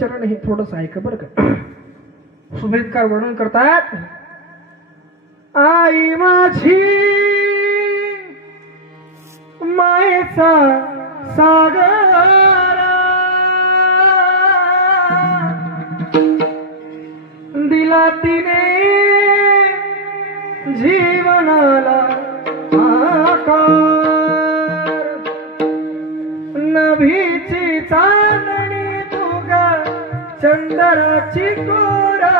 चरण हे थोडस ऐका बरं का. सुभेदकार वर्णन करतात. आई माझी मायेचा सागर. दिला तिने जीवनाला आकार. नभीची चाल चंदराची कोरा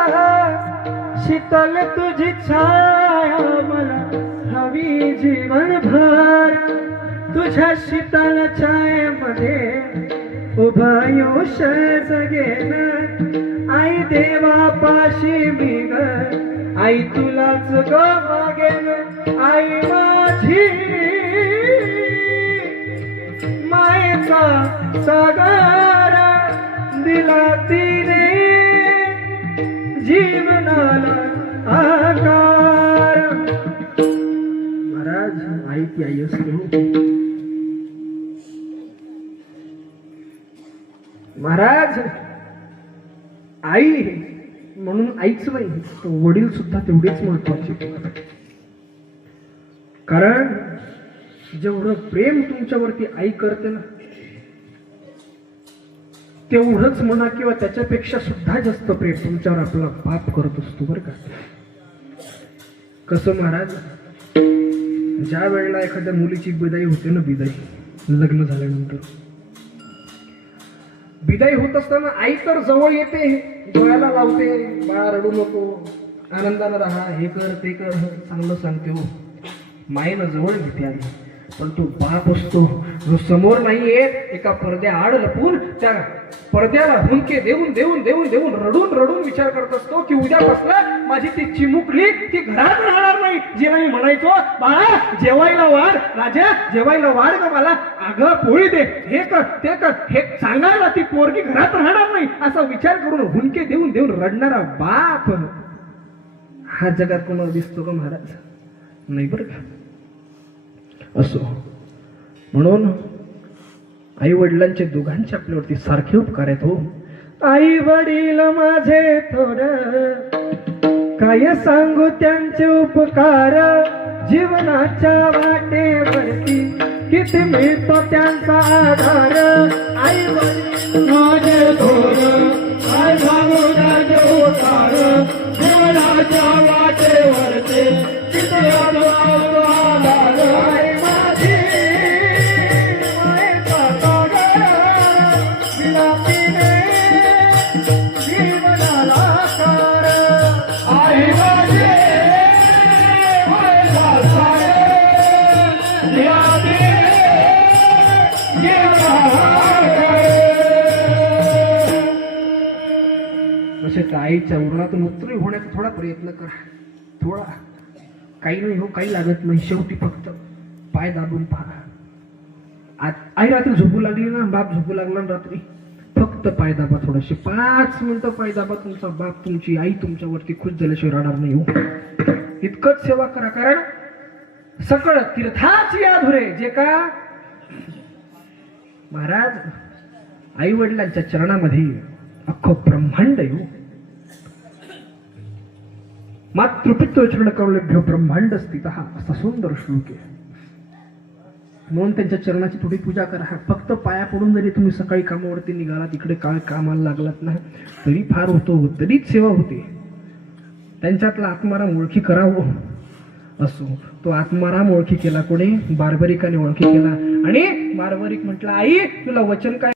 शीतल तुझी छाया मला हवी जीवन भर. तुझ्या शीतल छायेमध्ये उभा योश जगेन. आई देवा पाशी मी ग आई तुलाच ग मागेन आई माझी मायेचा सागर दिला ती जीवनाला आकार. महाराज आई आई असते महाराज आई म्हणून आईच नाही वडील सुद्धा तेवढेच महत्त्वाचे. कारण जेवढं प्रेम तुमच्यावरती आई करते ना तेवढंच म्हणा किंवा त्याच्यापेक्षा सुद्धा जास्त प्रेम तुमच्यावर आपला बाप करत असतो बरं का? कसं महाराज? ज्या वेळेला एखाद्या मुलीची बिदाई होते ना बिदाई लग्न झाल्यानंतर. बिदाई होत असताना आई तर जवळ येते डोळ्याला लावते बाळा रडू नको आनंदानं राहा हे कर ते कर चांगलं सांगते हो. मायेनं जवळ घेते आधी पण तो बाप असतो. जो समोर नाही येत एका पडद्या आड लपून त्या पडद्याला हुंके देऊन देऊन देऊन देऊन रडून रडून विचार करत असतो की उद्यापासून माझी ती चिमुकली ती घरात राहणार नाही. जे मी म्हणायचो बाळा जेवायला वाढ राजा जेवायला वाढ का मला अगं पोळी दे हे कर ते कर. हे सांगायला ती पोरगी घरात राहणार नाही. असा विचार करून हुंके देऊन देऊन रडणारा बाप. हा जगात कोणाला दिसतो का महाराज? नाही बरं का? असो. म्हणून आई वडिलांचे दोघांचे आपल्यावरती सारखे उपकार आहेत हो. आई वडील माझे थोड काय सांगू त्यांचे उपकार? जीवनाच्या वाटेवरती किती मिळतो त्यांचा आधार? आई वडील माझे थोड काय सांगू त्यांचे उपकार? जीवनाला आकार. तसेच आईच्या उरणातून उत्तरी होण्याचा थोडा प्रयत्न करा. थोडा. काही नाही हो काही लागत नाही. शेवटी फक्त पाय दाबून पहा. आई रात्री झोपू लागली ना बाप झोपू लागला ना रात्री. फक्त पाय दाबा थोडेसे. पाच मिनिटं पाय दाबा तुमचा बाप तुमची आई तुमच्यावरती खुश झाल्याशिवाय राहणार नाही हो. इतकंच सेवा करा. कारण सकळ तीर्थाची अधुरे हो जे का महाराज आई वडिलांच्या चरणामध्ये अख्खं ब्रह्मांड येऊ. मातृपित्व चरण कौलभ्य ब्रह्मांड स्थित असा सुंदर श्लोक आहे. म्हणून त्यांच्या चरणाची थोडी पूजा करा. फक्त पाया पडून जरी तुम्ही सकाळी कामावरती निघाला इकडे काय कामाला लागलात ना तरी फार होतो तरीच सेवा होते. त्यांच्यातला आत्माराम ओळखी करावं असो. तो आत्माराम ओळखी केला कोणी? बारबरिकाने ओळखी केला. आणि बारबरिक म्हटलं आई तुला वचन काय